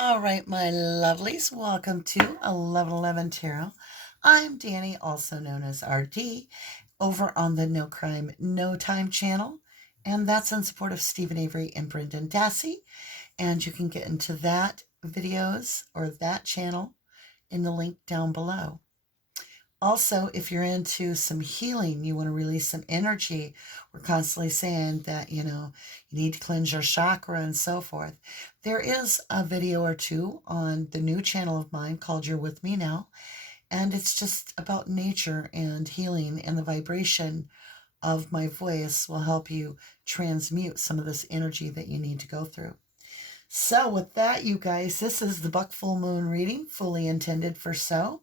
All right, my lovelies, welcome to 1111 Tarot. I'm Danny, also known as RD, over on the No Crime, No Time channel, and that's in support of Stephen Avery and Brendan Dassey. And you can get into that videos or that channel in the link down below. Also, if you're into some healing, you want to release some energy, we're constantly saying that, you need to cleanse your chakra and so forth. There is a video or two on the new channel of mine called You're With Me Now, and it's just about nature and healing, and the vibration of my voice will help you transmute some of this energy that you need to go through. So with that, you guys, this is the Buck Full Moon reading, fully intended for so.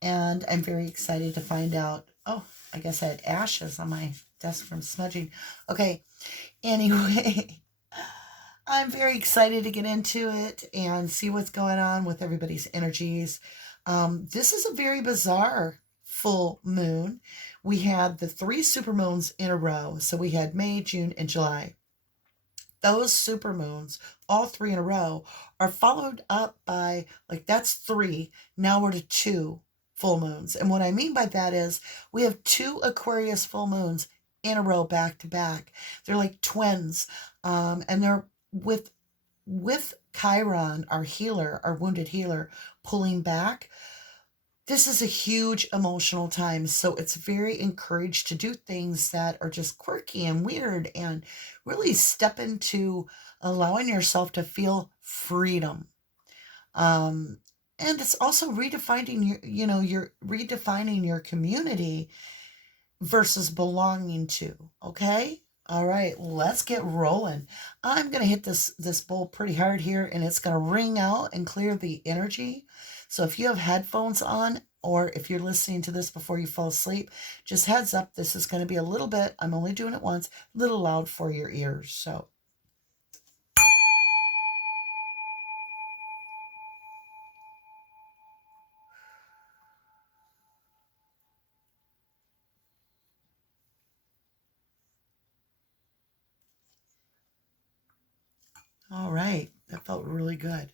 And I'm very excited to find out. Oh, I guess I had ashes on my desk from smudging. Okay, anyway, I'm very excited to get into it and see what's going on with everybody's energies. This is a very bizarre full moon. We had the 3 supermoons in a row. So we had May, June, and July. Those supermoons, all 3 in a row, are followed up by, that's 3. Now we're to 2 full moons. And what I mean by that is we have 2 Aquarius full moons in a row back to back. They're like twins. And they're with Chiron, our healer, our wounded healer, pulling back. This is a huge emotional time, so it's very encouraged to do things that are just quirky and weird and really step into allowing yourself to feel freedom. And it's also redefining you're redefining your community versus belonging to. Okay. All right, let's get rolling. I'm going to hit this bowl pretty hard here, and it's going to ring out and clear the energy. So if you have headphones on, or if you're listening to this before you fall asleep, just heads up, this is going to be a little bit, I'm only doing it once, a little loud for your ears. So all right, that felt really good.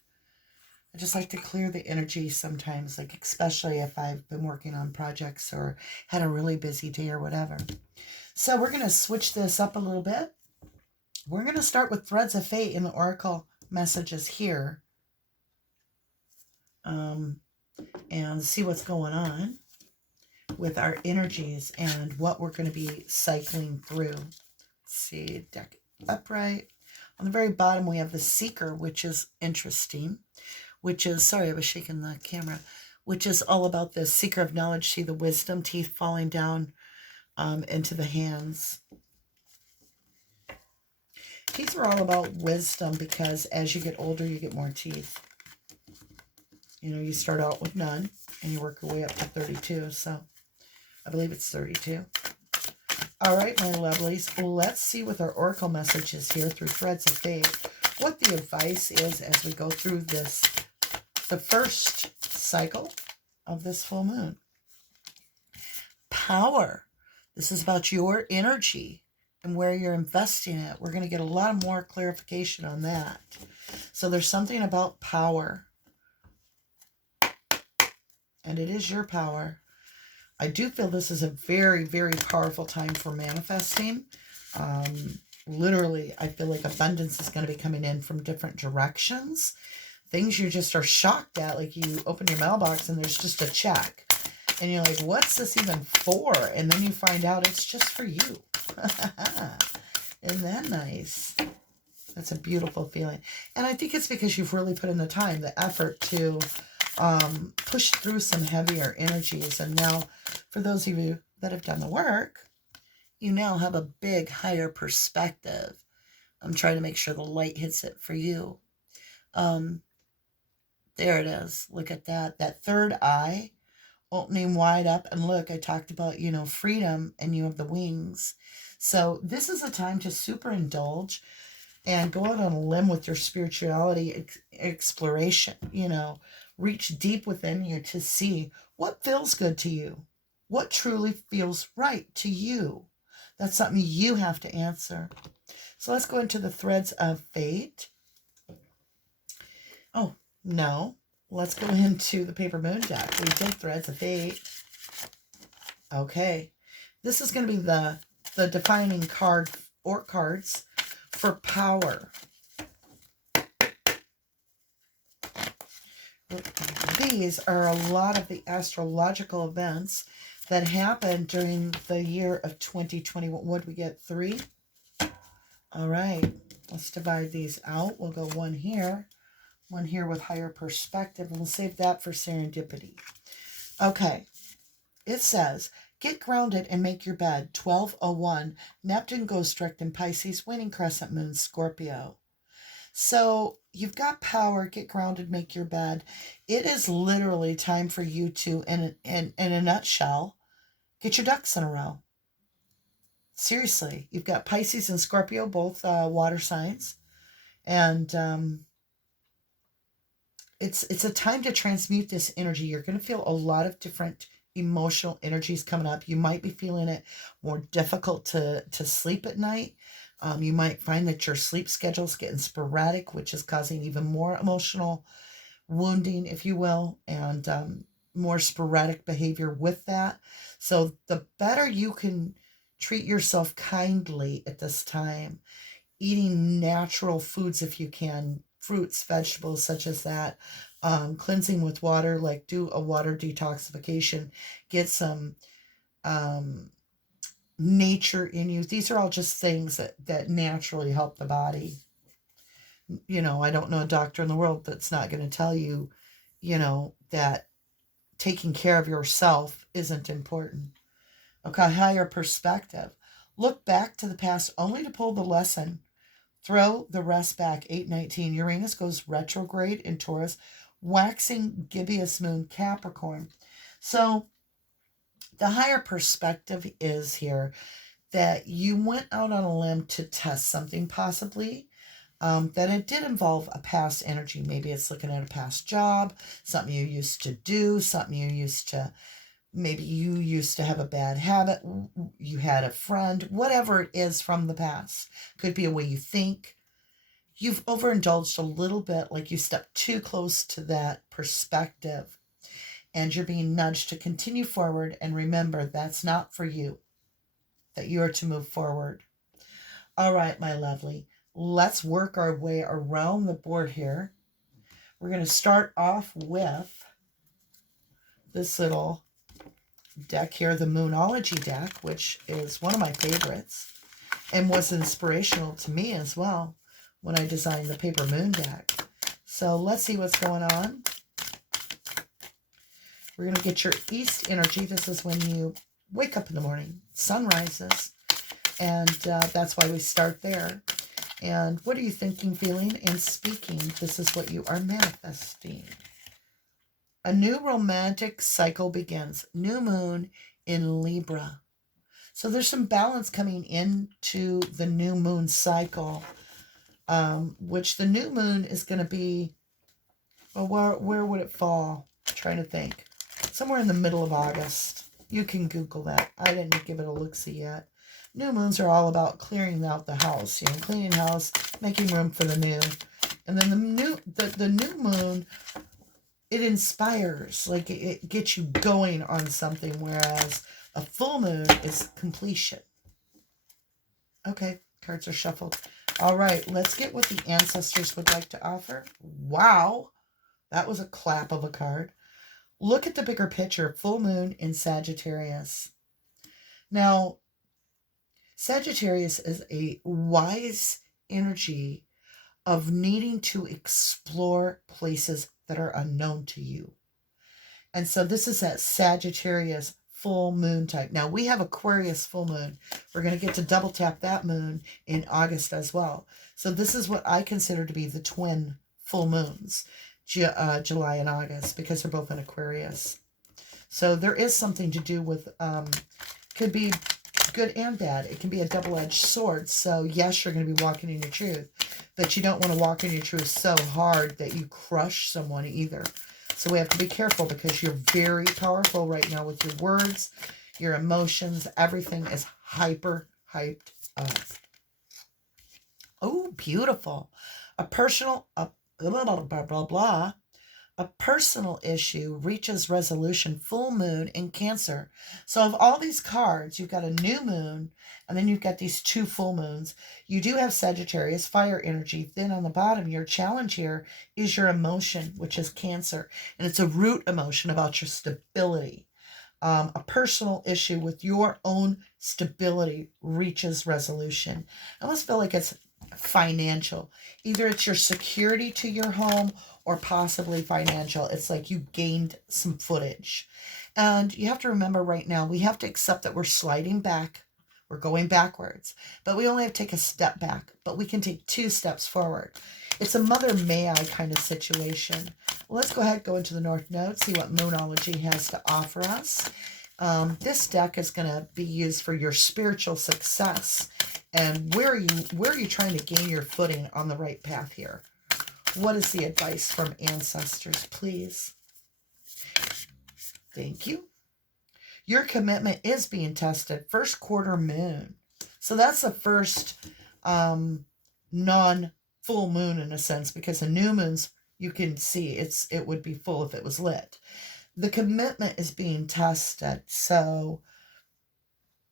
I just like to clear the energy sometimes, like especially if I've been working on projects or had a really busy day or whatever. So we're going to switch this up a little bit. We're going to start with Threads of Fate in the Oracle messages here, and see what's going on with our energies and what we're going to be cycling through. Let's see, deck upright. On the very bottom, we have the Seeker, which is interesting, which is, sorry, I was shaking the camera, which is all about the Seeker of Knowledge. See the wisdom teeth falling down into the hands. Teeth are all about wisdom because as you get older, you get more teeth. You start out with none and you work your way up to 32. So I believe it's 32. All right, my lovelies, let's see with our Oracle messages here through Threads of Fate, what the advice is as we go through this, the first cycle of this full moon. Power. This is about your energy and where you're investing it. We're going to get a lot more clarification on that. So there's something about power. And it is your power. I do feel this is a very, very powerful time for manifesting. Literally, I feel like abundance is going to be coming in from different directions. Things you just are shocked at, like you open your mailbox and there's just a check. And you're like, what's this even for? And then you find out it's just for you. Isn't that nice? That's a beautiful feeling. And I think it's because you've really put in the time, the effort to push through some heavier energies. And now, for those of you that have done the work, you now have a big, higher perspective. I'm trying to make sure the light hits it for you. There it is. Look at that. That third eye opening wide up. And look, I talked about, freedom, and you have the wings. So this is a time to super indulge and go out on a limb with your spirituality exploration. Reach deep within you to see what feels good to you, what truly feels right to you. That's something you have to answer. So let's go into the Threads of Fate. Oh, No. Let's go into the paper moon deck. We did Threads of Fate. Okay. This is going to be the defining card or cards for power. These are a lot of the astrological events that happened during the year of 2021. What did we get? 3? All right. Let's divide these out. We'll go one here with higher perspective, and we'll save that for serendipity. Okay. It says, get grounded and make your bed. 1201. Neptune goes strict in Pisces, waning crescent moon, Scorpio. So you've got power, get grounded, make your bed. It is literally time for you to, in a nutshell, get your ducks in a row. Seriously, you've got Pisces and Scorpio, both water signs. And it's a time to transmute this energy. You're going to feel a lot of different emotional energies coming up. You might be feeling it more difficult to sleep at night. You might find that your sleep schedule is getting sporadic, which is causing even more emotional wounding, if you will, and more sporadic behavior with that. So the better you can treat yourself kindly at this time, eating natural foods if you can, fruits, vegetables such as that, cleansing with water, like do a water detoxification, get some nature in you. These are all just things that naturally help the body. You know, I don't know a doctor in the world that's not going to tell you, you know, that taking care of yourself isn't important. Okay, higher perspective. Look back to the past only to pull the lesson. Throw the rest back. 819. Uranus goes retrograde in Taurus, waxing gibbous moon, Capricorn. So the higher perspective is here that you went out on a limb to test something possibly, that it did involve a past energy. Maybe it's looking at a past job, something you used to do, something you used to, maybe you used to have a bad habit, you had a friend, whatever it is from the past. Could be a way you think. You've overindulged a little bit, like you stepped too close to that perspective, and you're being nudged to continue forward and remember that's not for you, that you are to move forward. All right, my lovely. Let's work our way around the board here. We're going to start off with this little deck here, the Moonology deck, which is one of my favorites and was inspirational to me as well when I designed the paper moon deck. So let's see what's going on. We're going to get your east energy. This is when you wake up in the morning, sun rises, and that's why we start there. And what are you thinking, feeling, and speaking? This is what you are manifesting. A new romantic cycle begins. New moon in Libra. So there's some balance coming into the new moon cycle, which the new moon is going to be, well, where would it fall? I'm trying to think. Somewhere in the middle of August. You can Google that. I didn't give it a look-see yet. New moons are all about clearing out the house, you know, cleaning house, making room for the new. And then the new moon, it inspires, like it gets you going on something, whereas a full moon is completion. Okay, cards are shuffled. All right, let's get what the ancestors would like to offer. Wow, that was a clap of a card. Look at the bigger picture. Full moon in Sagittarius. Now, Sagittarius is a wise energy of needing to explore places that are unknown to you. And so this is that Sagittarius full moon type. Now, we have Aquarius full moon. We're going to get to double tap that moon in August as well. So this is what I consider to be the twin full moons, July and August, because they're both in Aquarius. So there is something to do with, could be good and bad. It can be a double-edged sword. So yes, you're going to be walking in your truth, but you don't want to walk in your truth so hard that you crush someone either. So we have to be careful because you're very powerful right now with your words, your emotions. Everything is hyped up. Oh, beautiful. A personal, blah, blah, blah, blah, blah. A personal issue reaches resolution, full moon in Cancer. So of all these cards, you've got a new moon, and then you've got these two full moons. You do have Sagittarius, fire energy. Then on the bottom, your challenge here is your emotion, which is Cancer. And it's a root emotion about your stability. A personal issue with your own stability reaches resolution. I almost feel like it's financial. Either it's your security to your home or possibly financial. It's like you gained some footage. And you have to remember right now, we have to accept that we're sliding back. We're going backwards. But we only have to take a step back. But we can take 2 steps forward. It's a Mother May I kind of situation. Well, let's go ahead and go into the North Node, see what Moonology has to offer us. This deck is going to be used for your spiritual success. And where are you trying to gain your footing on the right path here? What is the advice from ancestors, please? Thank you. Your commitment is being tested. First quarter moon. So that's the first non-full moon in a sense, because the new moons, you can see it would be full if it was lit. The commitment is being tested. So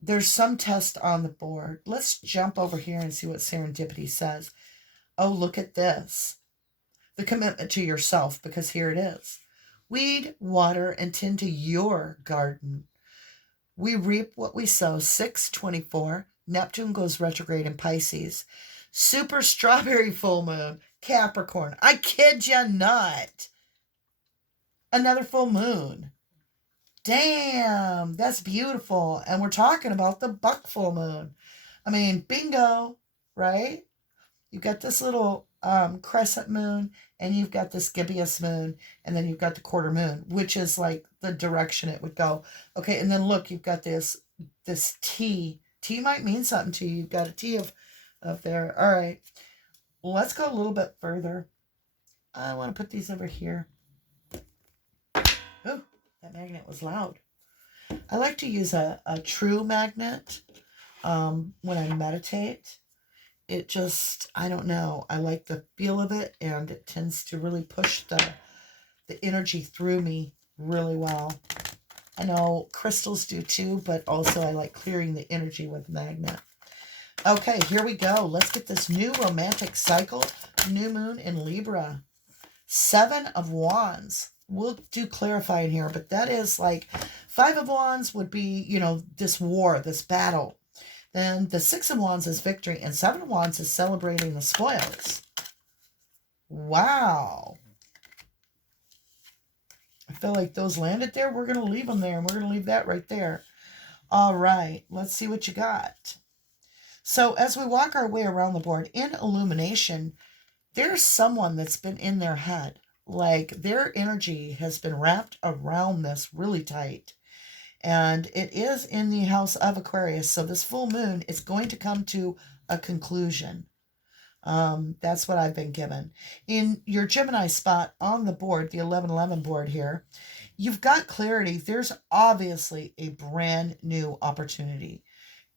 there's some test on the board. Let's jump over here and see what serendipity says. Oh, look at this. The commitment to yourself, because here it is. Weed, water, and tend to your garden. We reap what we sow. 6/24. Neptune goes retrograde in Pisces. Super strawberry full moon. Capricorn. I kid ya not. Another full moon. Damn, that's beautiful. And we're talking about the buck full moon. I mean, bingo, right? You've got this little crescent moon, and you've got this gibbous moon, and then you've got the quarter moon, which is like the direction it would go. Okay, and then look, you've got this T. T might mean something to you. You've got a T of there. All right, let's go a little bit further. I want to put these over here. Oh, that magnet was loud. I like to use a true magnet when I meditate. It just, I don't know. I like the feel of it, and it tends to really push the energy through me really well. I know crystals do too, but also I like clearing the energy with magnet. Okay, here we go. Let's get this new romantic cycle. New moon in Libra. 7 of Wands. We'll do clarifying here, but that is like 5 of Wands would be, this war, this battle. Then the 6 of Wands is victory, and 7 of Wands is celebrating the spoils. Wow. I feel like those landed there. We're going to leave them there, and we're going to leave that right there. All right, let's see what you got. So as we walk our way around the board, in illumination, there's someone that's been in their head. Like their energy has been wrapped around this really tight. And it is in the house of Aquarius. So this full moon is going to come to a conclusion. That's what I've been given. In your Gemini spot on the board, the 1111 board here, you've got clarity. There's obviously a brand new opportunity.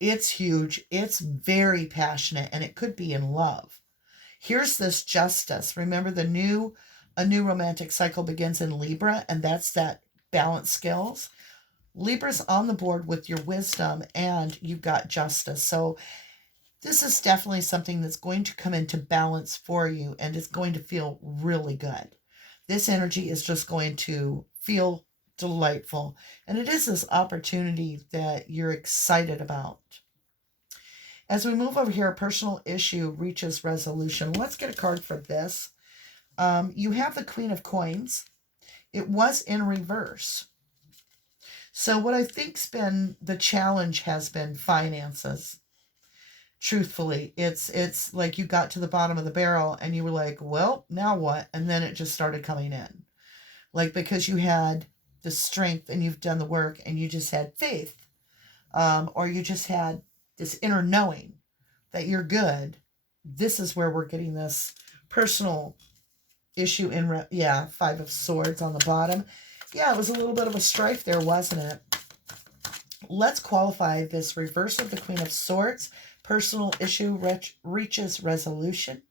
It's huge. It's very passionate, and it could be in love. Here's this justice. Remember, a new romantic cycle begins in Libra, and that's that balance skills. Libra's on the board with your wisdom, and you've got justice. So this is definitely something that's going to come into balance for you, and it's going to feel really good. This energy is just going to feel delightful, and it is this opportunity that you're excited about. As we move over here, a personal issue reaches resolution. Let's get a card for this. You have the Queen of Coins. It was in reverse. So what I think's been the challenge has been finances. Truthfully, it's like you got to the bottom of the barrel and you were like, well, now what? And then it just started coming in. Like, because you had the strength and you've done the work and you just had faith. Or you just had this inner knowing that you're good. This is where we're getting this personal issue in, 5 of Swords on the bottom. Yeah, it was a little bit of a strife there, wasn't it? Let's qualify this reverse of the Queen of Swords. Personal issue reaches resolution.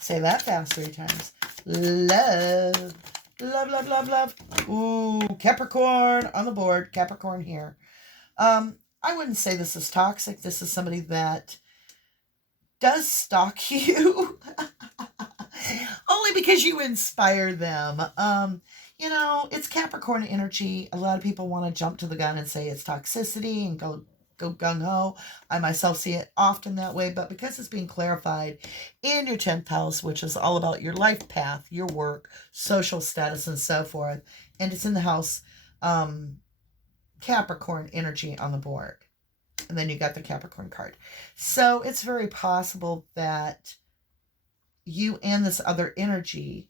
Say that fast 3 times. Love. Love, love, love, love. Ooh, Capricorn on the board. Capricorn here. I wouldn't say this is toxic. This is somebody that does stalk you. Only because you inspire them. It's Capricorn energy. A lot of people want to jump to the gun and say it's toxicity and go gung-ho. I myself see it often that way, but because it's being clarified in your 10th house, which is all about your life path, your work, social status, and so forth, and it's in the house Capricorn energy on the board. And then you got the Capricorn card. So it's very possible that you and this other energy,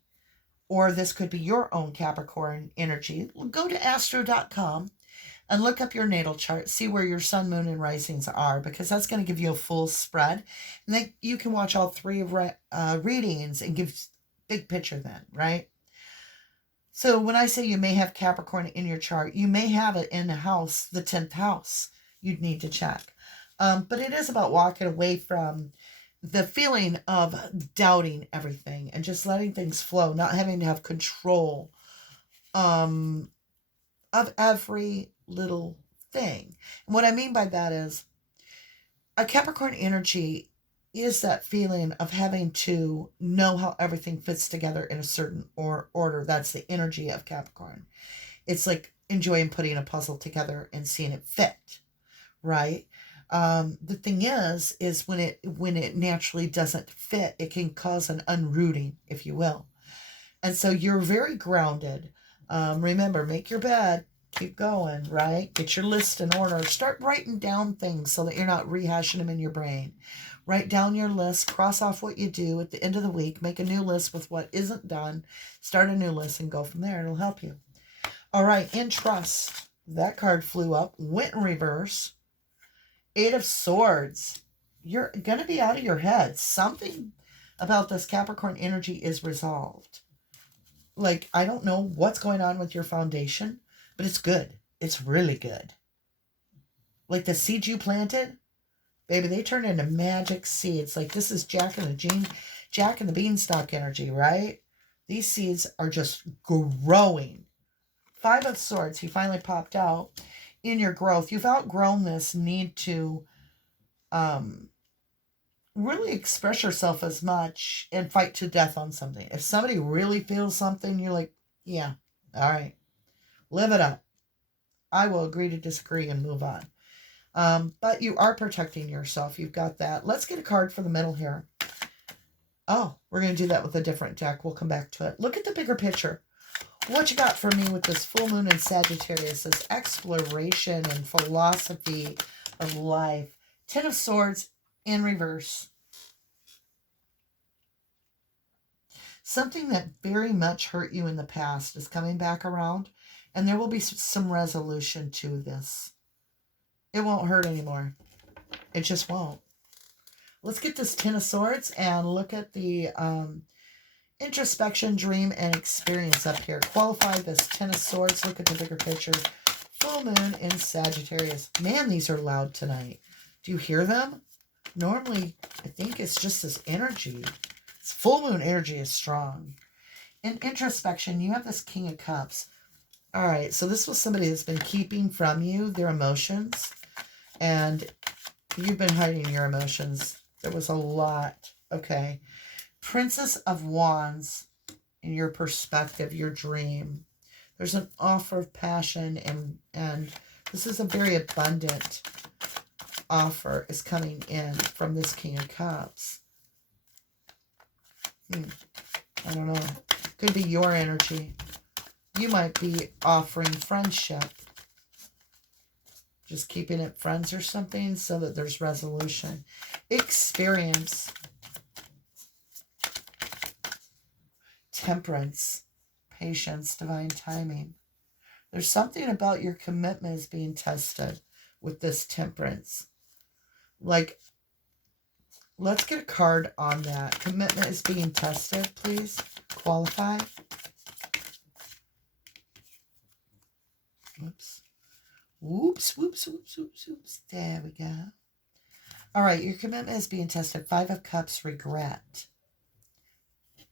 or this could be your own Capricorn energy, go to astro.com and look up your natal chart, see where your sun, moon, and risings are, because that's going to give you a full spread. And then you can watch all three readings and give big picture then, right? So when I say you may have Capricorn in your chart, you may have it in the house, the 10th house. You'd need to check. But it is about walking away from the feeling of doubting everything and just letting things flow, not having to have control of every little thing. And what I mean by that is a Capricorn energy is that feeling of having to know how everything fits together in a certain order. That's the energy of Capricorn. It's like enjoying putting a puzzle together and seeing it fit, right? The thing is when it naturally doesn't fit, it can cause an unrooting, if you will. And so you're very grounded. Remember, make your bed, keep going, right? Get your list in order. Start writing down things so that you're not rehashing them in your brain. Write down your list, cross off what you do at the end of the week, make a new list with what isn't done, start a new list and go from there. It'll help you. All right, in trust, that card flew up, went in reverse. 8 of Swords. You're going to be out of your head. Something about this Capricorn energy is resolved. Like, I don't know what's going on with your foundation, but it's good. It's really good. Like the seeds you planted, baby, they turn into magic seeds. Like this is Jack and the Beanstalk energy, right? These seeds are just growing. 5 of Swords, he finally popped out. In your growth, you've outgrown this need to really express yourself as much and fight to death on something. If somebody really feels something, you're like, yeah, all right, live it up. I will agree to disagree and move on. But you are protecting yourself. You've got that. Let's get a card for the middle here. Oh, we're going to do that with a different deck. We'll come back to it. Look at the bigger picture. What you got for me with this full moon in Sagittarius is exploration and philosophy of life. 10 of Swords in reverse. Something that very much hurt you in the past is coming back around, and there will be some resolution to this. It won't hurt anymore. It just won't. Let's get this 10 of Swords and look at the introspection, dream, and experience up here. Qualify this 10 of Swords. Look at the bigger picture. Full moon in Sagittarius. Man, these are loud tonight. Do you hear them? Normally, I think it's just this energy. This full moon energy is strong. In introspection, you have this King of Cups. All right, so this was somebody that's been keeping from you their emotions, and you've been hiding your emotions. There was a lot. Okay. Princess of Wands in your perspective, your dream. There's an offer of passion, and this is a very abundant offer is coming in from this King of Cups. I don't know. Could be your energy. You might be offering friendship. Just keeping it friends or something so that there's resolution. Experience. Temperance. Patience. Divine timing. There's something about your commitment is being tested with this Temperance. Like, let's get a card on that. Commitment is being tested, please. Qualify. Oops. Whoops, whoops, whoops, whoops, whoops. There we go. All right, your commitment is being tested. 5 of Cups, regret.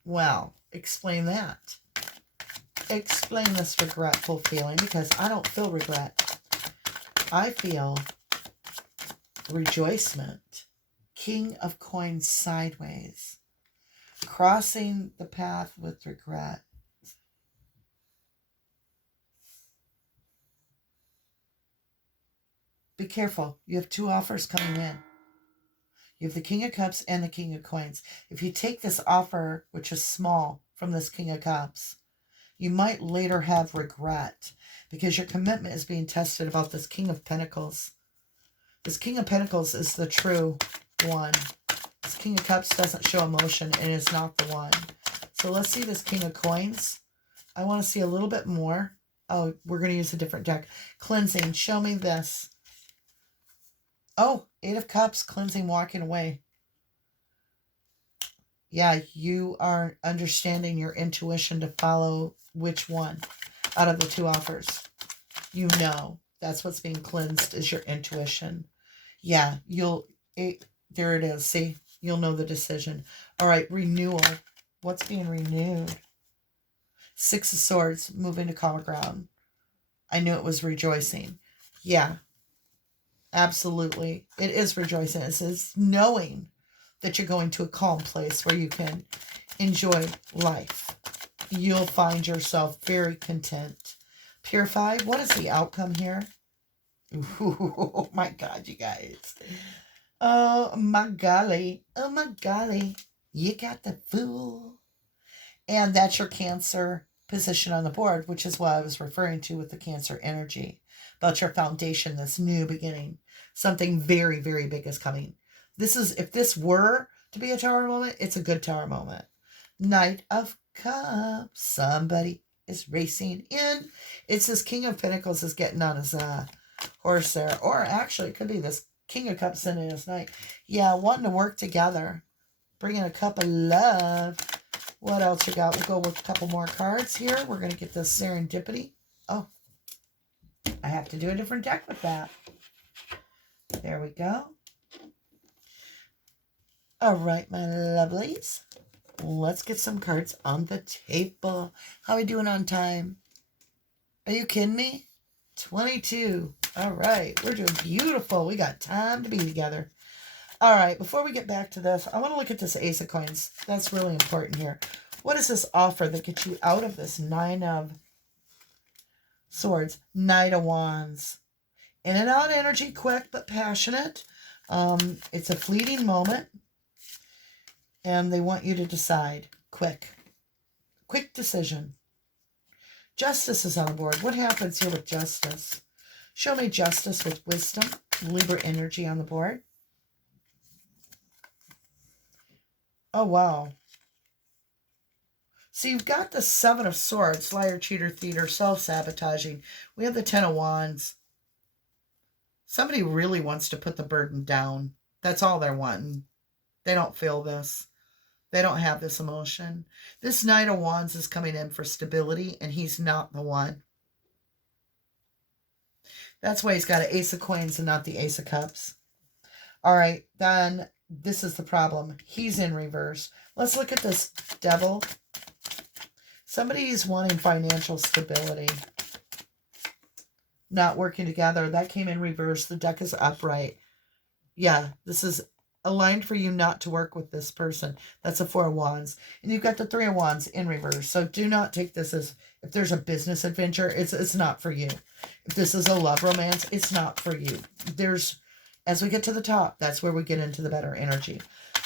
Well, explain that. explain this regretful feeling, because I don't feel regret. I feel rejoicement. King of Coins sideways. Crossing the path with regret. Be careful. You have two offers coming in. You have the King of Cups and the King of Coins. If you take this offer, which is small, from this King of Cups, you might later have regret because your commitment is being tested about this King of Pentacles. This King of Pentacles is the true one. This King of Cups doesn't show emotion and is not the one. So let's see this King of Coins. I want to see a little bit more. Oh, we're going to use a different deck. Cleansing. Show me this. Oh, Eight of Cups. Cleansing, walking away. Yeah, you are understanding your intuition to follow which one out of the two offers. You know, that's what's being cleansed is your intuition. Yeah, there it is. See, you'll know the decision. All right, renewal. What's being renewed? Six of Swords, moving to common ground. I knew it was rejoicing. Yeah, absolutely. It is rejoicing. It says knowing that you're going to a calm place where you can enjoy life. You'll find yourself very content. Purified. What is the outcome here? Oh my God, you guys. Oh my golly. Oh my golly. You got the Fool. And that's your Cancer position on the board, which is what I was referring to with the Cancer energy. About your foundation, this new beginning. Something very, very big is coming. If this were to be a tower moment, it's a good tower moment. Knight of Cups. Somebody is racing in. It's this King of Pentacles is getting on his horse there. Or actually, it could be this King of Cups sending his knight. Yeah, wanting to work together. Bringing a cup of love. What else we got? We'll go with a couple more cards here. We're going to get this serendipity. Oh, I have to do a different deck with that. There we go. All right, my lovelies. Let's get some cards on the table. How are we doing on time? Are you kidding me? 22. All right, we're doing beautiful. We got time to be together. All right, before we get back to this, I want to look at this Ace of Coins. That's really important here. What is this offer that gets you out of this Nine of Swords? Knight of Wands. In and out energy, quick but passionate. It's a fleeting moment. And they want you to decide. Quick. Quick decision. Justice is on the board. What happens here with Justice? Show me Justice with Wisdom. Libra energy on the board. Oh, wow. So you've got the Seven of Swords. Liar, cheater, thief, self-sabotaging. We have the Ten of Wands. Somebody really wants to put the burden down. That's all they're wanting. They don't feel this. They don't have this emotion. This Knight of Wands is coming in for stability, and he's not the one. That's why he's got an Ace of Coins and not the Ace of Cups. All right, then this is the problem. He's in reverse. Let's look at this Devil. Somebody's wanting financial stability. Not working together. That came in reverse. The deck is upright. Yeah, this is aligned for you not to work with this person. That's a Four of Wands. And you've got the Three of Wands in reverse. So do not take this as, if there's a business adventure, it's not for you. If this is a love romance, it's not for you. As we get to the top, that's where we get into the better energy.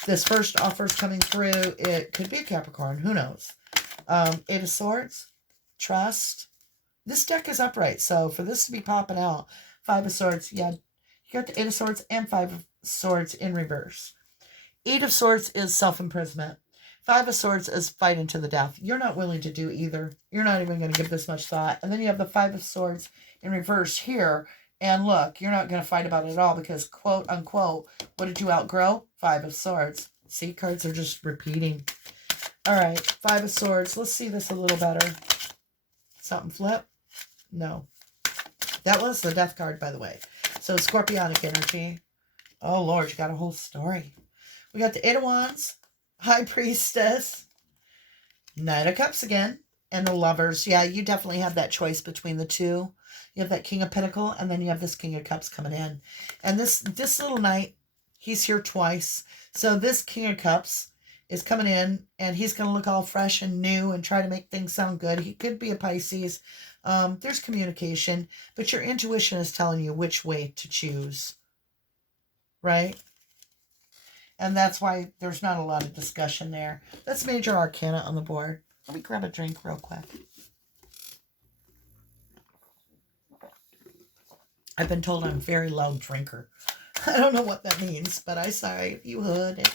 This first offer is coming through. It could be a Capricorn. Who knows? Eight of Swords. Trust. This deck is upright. So for this to be popping out, Five of Swords. Yeah, you got the Eight of Swords and Five of Swords in reverse. Eight of Swords is self-imprisonment. Five of Swords is fighting to the death. You're not willing to do either. You're not even going to give this much thought. And then you have the Five of Swords in reverse here. And look, you're not going to fight about it at all because, quote unquote, what did you outgrow? Five of Swords. See, cards are just repeating. All right, Five of Swords. Let's see this a little better. Something flip? No. That was the death card, by the way. So Scorpionic energy. Oh, Lord, you got a whole story. We got the Eight of Wands, High Priestess, Knight of Cups again, And the Lovers. Yeah, you definitely have that choice between the two. You have that King of Pentacle, and then you have this King of Cups coming in. And this little knight, he's here twice. So this King of Cups is coming in, and he's going to look all fresh and new and try to make things sound good. He could be a Pisces. There's communication, but your intuition is telling you which way to choose, right? And that's why there's not a lot of discussion there. That's Major Arcana on the board. Let me grab a drink real quick. I've been told I'm a very loud drinker. I don't know what that means, but I'm sorry if you heard it.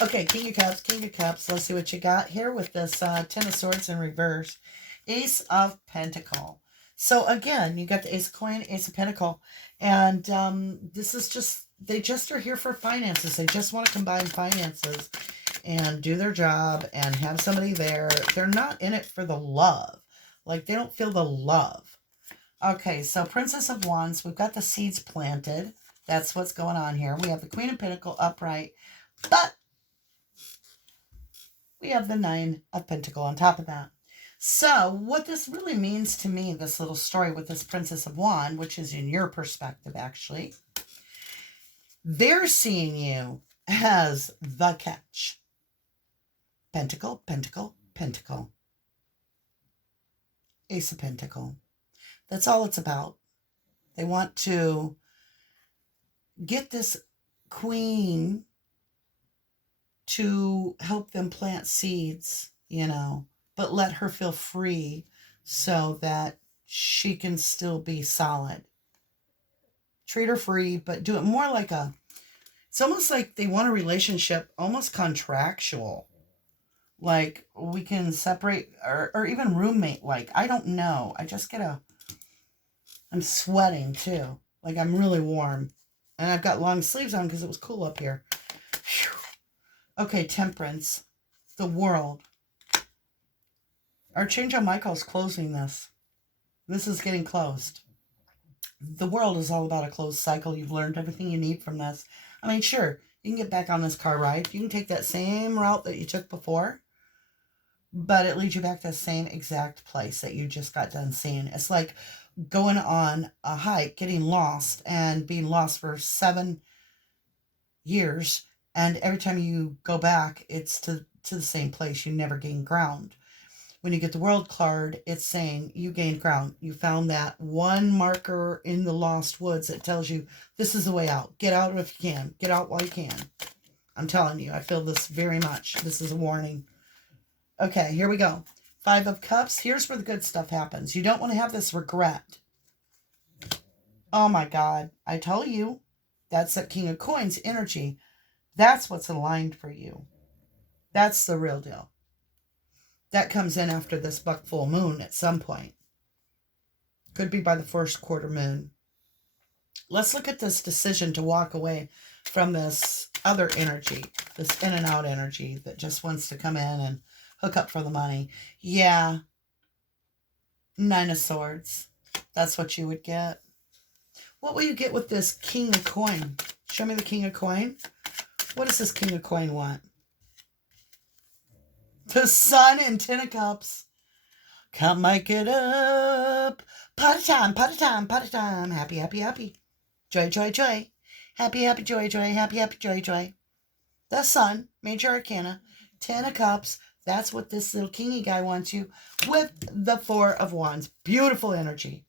Okay, King of Cups, King of Cups. Let's see what you got here with this Ten of Swords in reverse. Ace of Pentacle. So again, you got the Ace of Coin, Ace of Pentacle. And this is just, they just are here for finances. They just want to combine finances and do their job and have somebody there. They're not in it for the love. Like, they don't feel the love. Okay, so Princess of Wands. We've got the seeds planted. That's what's going on here. We have the Queen of Pentacle upright. But we have the Nine of Pentacle on top of that. So what this really means to me, this little story with this Princess of Wands, which is in your perspective, actually, they're seeing you as the catch. Pentacle, Pentacle, Pentacle. Ace of Pentacle. That's all it's about. They want to get this queen to help them plant seeds, you know, but let her feel free so that she can still be solid. Treat her free, but do it more like it's almost like they want a relationship, almost contractual. Like, we can separate, or even roommate, like, I don't know. I just I'm sweating too. Like, I'm really warm. And I've got long sleeves on because it was cool up here. Whew. Okay, Temperance. The World. Archangel Michael's closing this. This is getting closed. The World is all about a closed cycle. You've learned everything you need from this. I mean, sure, you can get back on this car ride. You can take that same route that you took before, but it leads you back to the same exact place that you just got done seeing. It's like going on a hike, getting lost, and being lost for 7 years, and every time you go back, it's to the same place. You never gain ground. When you get the World card, it's saying you gained ground. You found that one marker in the lost woods that tells you this is the way out. Get out if you can. Get out while you can. I'm telling you, I feel this very much. This is a warning. Okay, here we go. 5 of Cups. Here's where the good stuff happens. You don't want to have this regret. Oh my God. I tell you, that's that King of Coins energy. That's what's aligned for you. That's the real deal. That comes in after this buck full moon at some point. Could be by the first quarter moon. Let's look at this decision to walk away from this other energy, this in and out energy that just wants to come in and hook up for the money. Yeah. 9 of Swords. That's what you would get. What will you get with this King of Coin? Show me the King of Coin. What does this King of Coin want? The Sun and 10 of Cups. Come make it up. Party time, party time, party time. Happy, happy, happy. Joy, joy, joy. Happy, happy, joy, joy. Happy, happy, joy, joy. The Sun, Major Arcana. 10 of Cups. That's what this little kingy guy wants you with the 4 of Wands. Beautiful energy.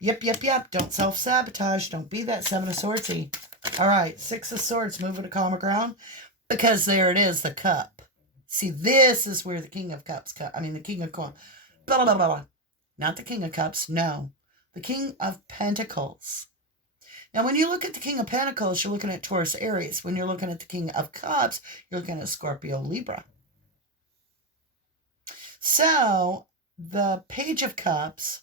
Yep, yep, yep. Don't self-sabotage. Don't be that 7 of Swordsy. All right, 6 of Swords. Moving to calmer ground. Because there it is, the cup. See, this is where the King of Cups the King of Coins. Blah, blah, blah, blah. Not the King of Cups, no. The King of Pentacles. Now, when you look at the King of Pentacles, you're looking at Taurus, Aries. When you're looking at the King of Cups, you're looking at Scorpio, Libra. So, the Page of Cups,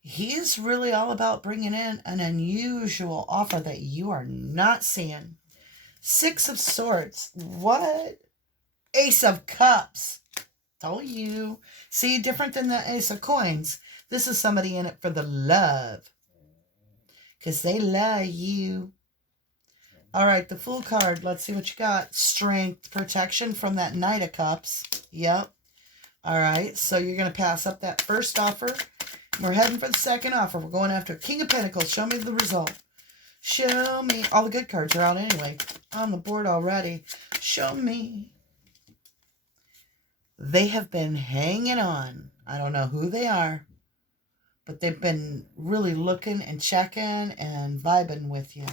he is really all about bringing in an unusual offer that you are not seeing. 6 of Swords. What? Ace of Cups. Told you. See, different than the Ace of Coins. This is somebody in it for the love. Because they love you. All right, the Fool card. Let's see what you got. Strength, protection from that Knight of Cups. Yep. All right, so you're going to pass up that first offer. We're heading for the second offer. We're going after King of Pentacles. Show me the result. Show me. All the good cards are out anyway. On the board already. Show me. They have been hanging on. I don't know who they are, but they've been really looking and checking and vibing with you.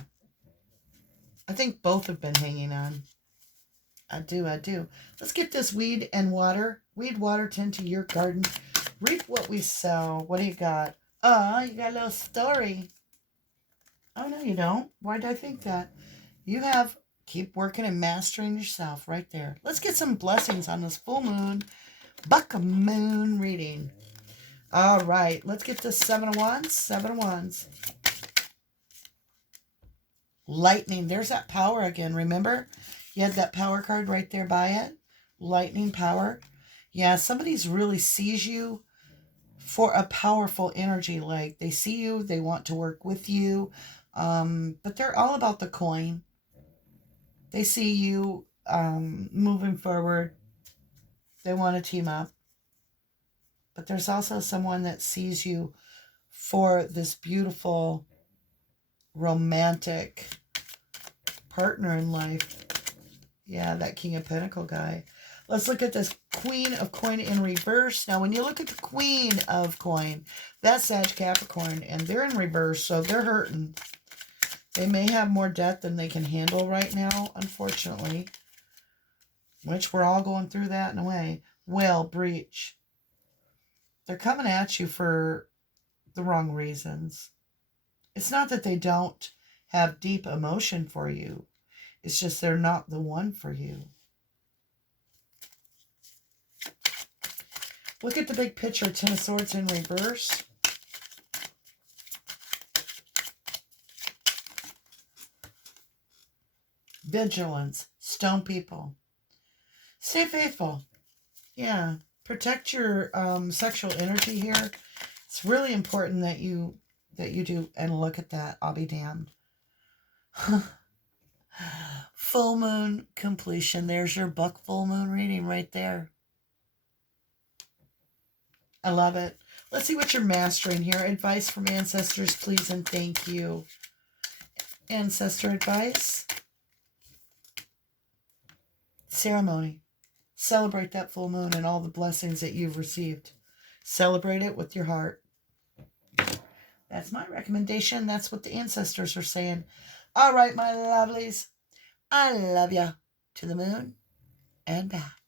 I think both have been hanging on. I do. Let's get this weed and water. Weed, water, tend to your garden. Reap what we sow. What do you got? Oh, you got a little story. Oh, no, you don't. Why did I think that? You have, keep working and mastering yourself right there. Let's get some blessings on this full moon, buck moon reading. All right, let's get this 7 of Wands. 7 of Wands. Lightning. There's that power again. Remember? You had that power card right there by it. Lightning power. Yeah, somebody's really sees you for a powerful energy. Like they see you, they want to work with you. But they're all about the coin. They see you moving forward. They want to team up. But there's also someone that sees you for this beautiful, romantic partner in life. Yeah, that King of Pentacle guy. Let's look at this Queen of Coin in reverse. Now, when you look at the Queen of Coin, that's Sag Capricorn, and they're in reverse, so they're hurting. They may have more debt than they can handle right now, unfortunately, which we're all going through that in a way. Well, breach. They're coming at you for the wrong reasons. It's not that they don't have deep emotion for you. It's just they're not the one for you. Look at the big picture. 10 of Swords in reverse. Vigilance. Stone people. Stay faithful. Yeah. Protect your sexual energy here. It's really important that you do. And look at that. I'll be damned. Full moon completion. There's your buck full moon reading right there. I love it. Let's see what you're mastering here. Advice from ancestors, please, and thank you. Ancestor advice. Ceremony. Celebrate that full moon and all the blessings that you've received. Celebrate it with your heart. That's my recommendation. That's what the ancestors are saying. All right, my lovelies. I love ya. To the moon and back.